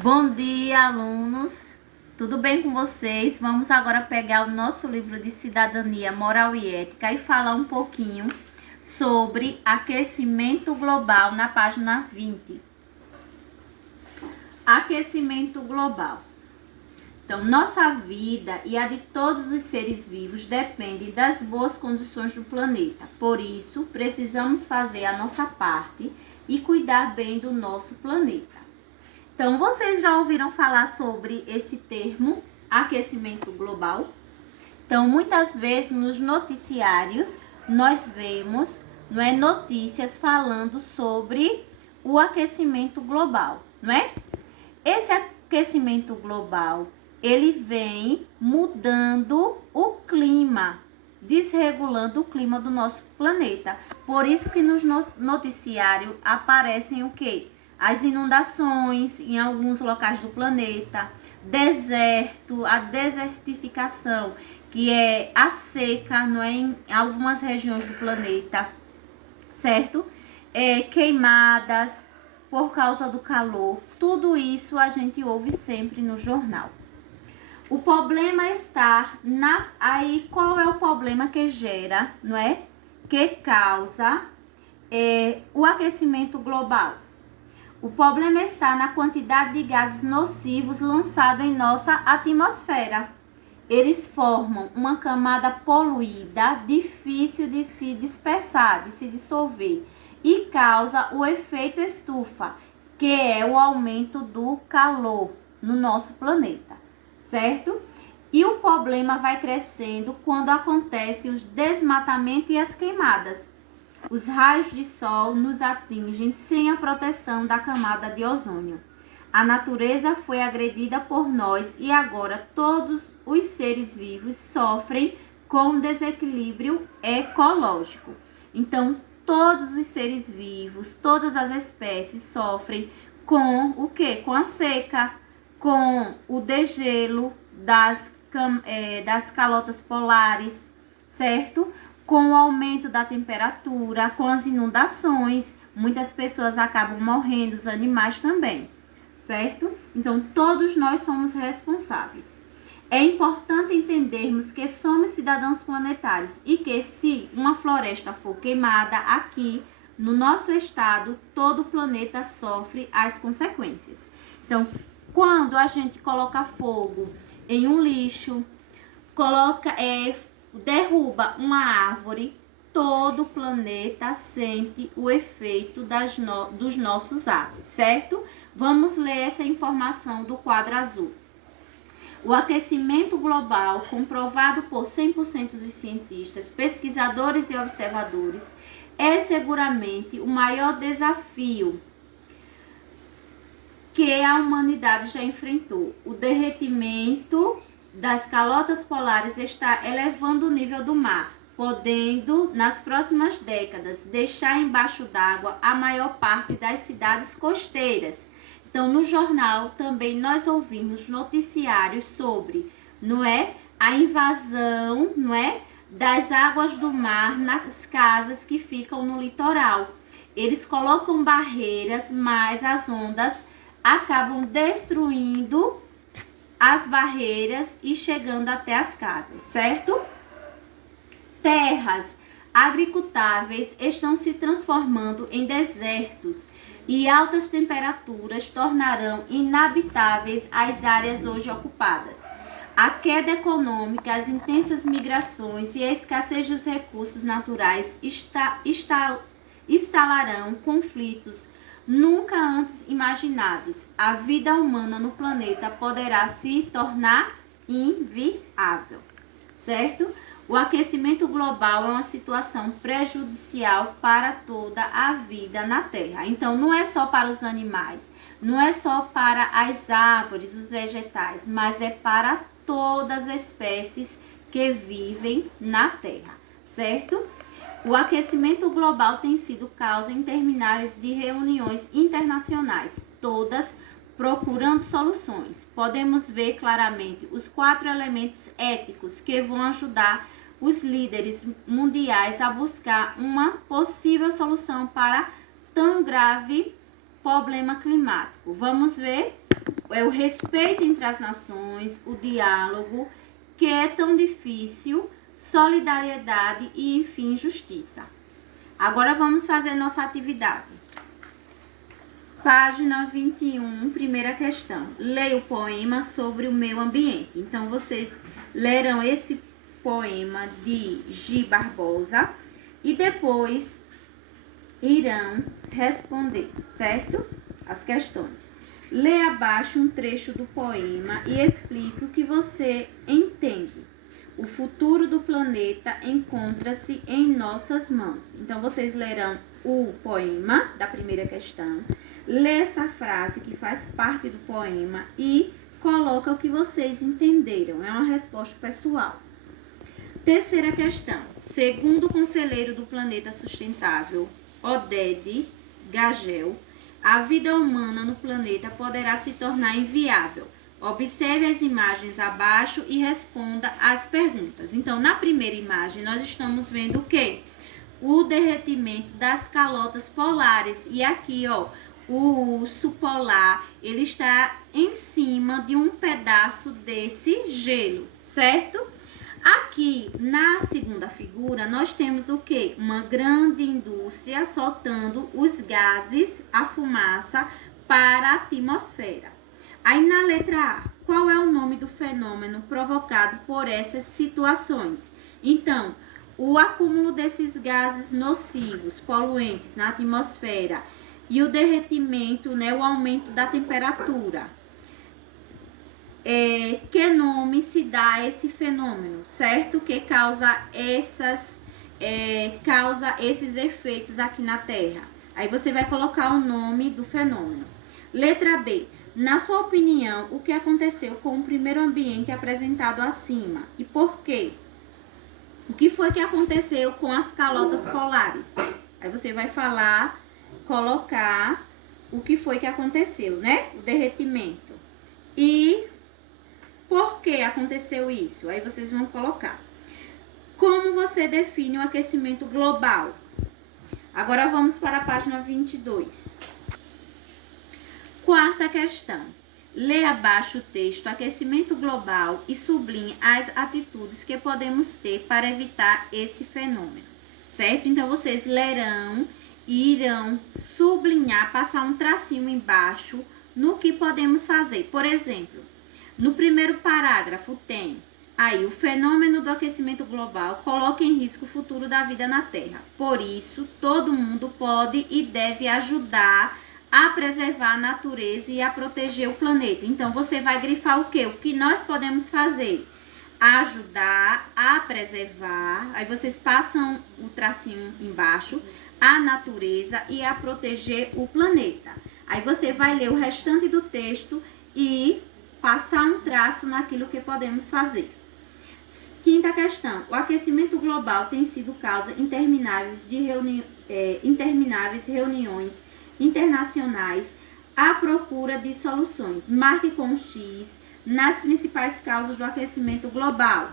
Bom dia, alunos. Tudo bem com vocês? Vamos agora pegar o nosso livro de Cidadania, Moral e Ética e falar um pouquinho sobre aquecimento global na página 20. Aquecimento global. Então, nossa vida e a de todos os seres vivos depende das boas condições do planeta. Por isso, precisamos fazer a nossa parte e cuidar bem do nosso planeta. Então, vocês já ouviram falar sobre esse termo, aquecimento global? Então, muitas vezes nos noticiários nós vemos, notícias falando sobre o aquecimento global, não é? Esse aquecimento global, ele vem mudando o clima, desregulando o clima do nosso planeta. Por isso que nos noticiários aparecem o quê? As inundações em alguns locais do planeta, deserto, a desertificação, que é a seca, não é, em algumas regiões do planeta, certo? Queimadas por causa do calor, tudo isso a gente ouve sempre no jornal. O problema está aí qual é o problema que gera, não é? Que causa o aquecimento global. O problema está na quantidade de gases nocivos lançados em nossa atmosfera. Eles formam uma camada poluída, difícil de se dispersar, de se dissolver, e causa o efeito estufa, que é o aumento do calor no nosso planeta, certo? E o problema vai crescendo quando acontecem os desmatamentos e as queimadas. Os raios de sol nos atingem sem a proteção da camada de ozônio. A natureza foi agredida por nós e agora todos os seres vivos sofrem com desequilíbrio ecológico. Então, todos os seres vivos, todas as espécies sofrem com o quê? Com a seca, com o degelo das calotas polares, certo? Com o aumento da temperatura, com as inundações, muitas pessoas acabam morrendo, os animais também, certo? Então, todos nós somos responsáveis. É importante entendermos que somos cidadãos planetários e que se uma floresta for queimada aqui no nosso estado, todo o planeta sofre as consequências. Então, quando a gente coloca fogo em um lixo, derruba uma árvore, todo o planeta sente o efeito dos nossos atos, certo? Vamos ler essa informação do quadro azul. O aquecimento global, comprovado por 100% dos cientistas, pesquisadores e observadores, é seguramente o maior desafio que a humanidade já enfrentou. O derretimento das calotas polares está elevando o nível do mar, podendo, nas próximas décadas, deixar embaixo d'água a maior parte das cidades costeiras. Então, no jornal também nós ouvimos noticiários sobre, a invasão, das águas do mar nas casas que ficam no litoral. Eles colocam barreiras, mas as ondas acabam destruindo as barreiras e chegando até as casas, certo? Terras agricultáveis estão se transformando em desertos e altas temperaturas tornarão inabitáveis as áreas hoje ocupadas. A queda econômica, as intensas migrações e a escassez dos recursos naturais instalarão conflitos nunca antes imaginados. A vida humana no planeta poderá se tornar inviável, certo? O aquecimento global é uma situação prejudicial para toda a vida na Terra. Então, não é só para os animais, não é só para as árvores, os vegetais, mas é para todas as espécies que vivem na Terra, certo? O aquecimento global tem sido causa intermináveis de reuniões internacionais, todas procurando soluções. Podemos ver claramente os 4 elementos éticos que vão ajudar os líderes mundiais a buscar uma possível solução para tão grave problema climático. Vamos ver é o respeito entre as nações, o diálogo, que é tão difícil, solidariedade e, enfim, justiça. Agora vamos fazer nossa atividade. Página 21, primeira questão. Leia o poema sobre o meio ambiente. Então, vocês lerão esse poema de G. Barbosa e depois irão responder, certo? As questões. Leia abaixo um trecho do poema e explique o que você entende. O futuro do planeta encontra-se em nossas mãos. Então, vocês lerão o poema da primeira questão, lê essa frase que faz parte do poema e coloca o que vocês entenderam. É uma resposta pessoal. Terceira questão. Segundo o conselheiro do Planeta Sustentável, Oded Gagel, a vida humana no planeta poderá se tornar inviável. Observe as imagens abaixo e responda as perguntas. Então, na primeira imagem, nós estamos vendo o quê? O derretimento das calotas polares. E aqui, ó, o urso polar, ele está em cima de um pedaço desse gelo, certo? Aqui, na segunda figura, nós temos o quê? Uma grande indústria soltando os gases, a fumaça, para a atmosfera. Aí, na letra A, qual é o nome do fenômeno provocado por essas situações? Então, o acúmulo desses gases nocivos, poluentes na atmosfera e o derretimento, né, o aumento da temperatura. Que nome se dá a esse fenômeno, certo? Que causa esses efeitos aqui na Terra. Aí você vai colocar o nome do fenômeno. Letra B. Na sua opinião, o que aconteceu com o primeiro ambiente apresentado acima? E por quê? O que foi que aconteceu com as calotas polares? Aí você vai colocar o que foi que aconteceu, né? O derretimento. E por que aconteceu isso? Aí vocês vão colocar. Como você define o aquecimento global? Agora vamos para a página 22. Quarta questão. Lê abaixo o texto aquecimento global e sublinhe as atitudes que podemos ter para evitar esse fenômeno, certo? Então, vocês lerão e irão sublinhar, passar um tracinho embaixo no que podemos fazer. Por exemplo, no primeiro parágrafo tem aí o fenômeno do aquecimento global coloca em risco o futuro da vida na Terra. Por isso, todo mundo pode e deve ajudar a preservar a natureza e a proteger o planeta. Então, você vai grifar o quê? O que nós podemos fazer? Ajudar a preservar, aí vocês passam o tracinho embaixo, a natureza e a proteger o planeta. Aí você vai ler o restante do texto e passar um traço naquilo que podemos fazer. Quinta questão. O aquecimento global tem sido causa intermináveis reuniões internacionais à procura de soluções. Marque com X nas principais causas do aquecimento global.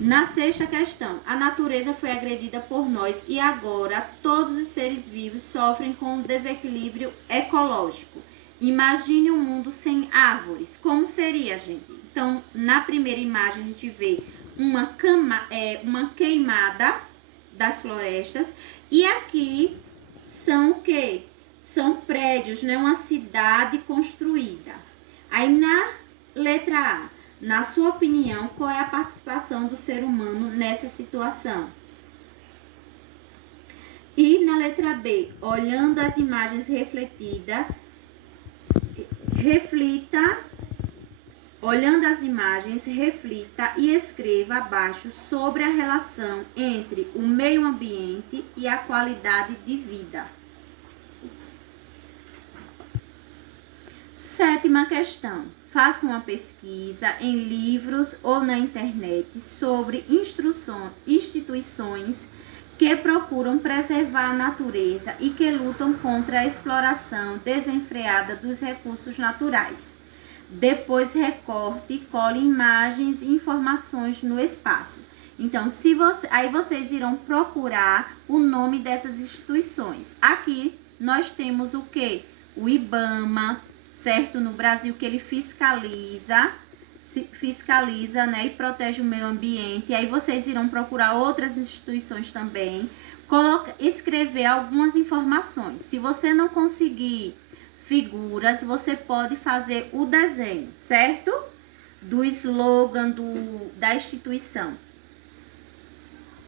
Na sexta questão, a natureza foi agredida por nós e agora todos os seres vivos sofrem com o desequilíbrio ecológico. Imagine um mundo sem árvores. Como seria, gente? Então, na primeira imagem a gente vê uma queimada das florestas e aqui são o quê? São prédios, né? Uma cidade construída. Aí na letra A, na sua opinião, qual é a participação do ser humano nessa situação? E na letra B, olhando as imagens refletidas, reflita e escreva abaixo sobre a relação entre o meio ambiente e a qualidade de vida. Sétima questão. Faça uma pesquisa em livros ou na internet sobre instituições que procuram preservar a natureza e que lutam contra a exploração desenfreada dos recursos naturais. Depois recorte e cole imagens e informações no espaço. Então, aí vocês irão procurar o nome dessas instituições. Aqui nós temos o quê? O IBAMA, certo? No Brasil, que ele fiscaliza, né, e protege o meio ambiente. E aí vocês irão procurar outras instituições também, escrever algumas informações. Se você não conseguir figuras, você pode fazer o desenho, certo? Do slogan da instituição.